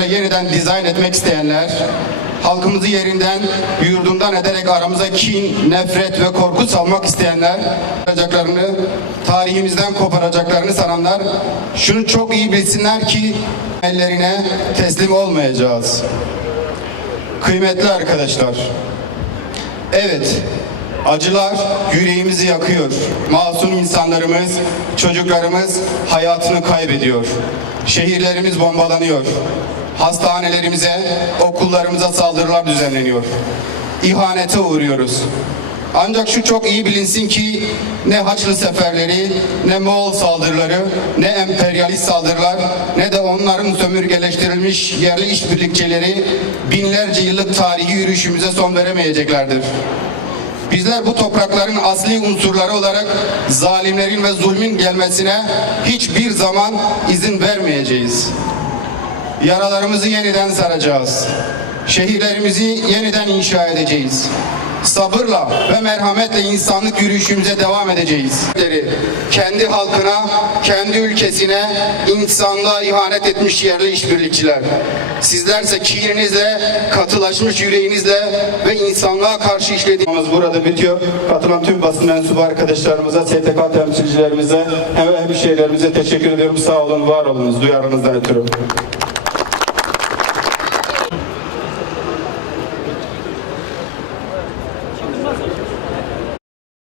ve yeniden dizayn etmek isteyenler, halkımızı yerinden, yurdundan ederek aramıza kin, nefret ve korku salmak isteyenler, yapacaklarını, tarihimizden koparacaklarını sananlar, şunu çok iyi bilsinler ki ellerine teslim olmayacağız. Kıymetli arkadaşlar, evet acılar yüreğimizi yakıyor. Masum insanlarımız, çocuklarımız hayatını kaybediyor. Şehirlerimiz bombalanıyor. Hastanelerimize, okullarımıza saldırılar düzenleniyor. İhanete uğruyoruz. Ancak şu çok iyi bilinsin ki ne Haçlı seferleri, ne Moğol saldırıları, ne emperyalist saldırılar, ne de onların sömürgeleştirilmiş yerli işbirlikçileri binlerce yıllık tarihi yürüyüşümüze son veremeyeceklerdir. Bizler bu toprakların asli unsurları olarak zalimlerin ve zulmün gelmesine hiçbir zaman izin vermeyeceğiz. Yaralarımızı yeniden saracağız. Şehirlerimizi yeniden inşa edeceğiz. Sabırla ve merhametle insanlık yürüyüşümüze devam edeceğiz. Kendi halkına, kendi ülkesine, insanlığa ihanet etmiş yerli işbirlikçiler. Sizlerse kininizle, katılaşmış yüreğinizle ve insanlığa karşı işlediğimiz burada bitiyor. Katılan tüm basın mensubu arkadaşlarımıza, STK temsilcilerimize, hem hemşehrilerimize teşekkür ediyorum. Sağ olun, var olunuz duyarınızdan ötürü.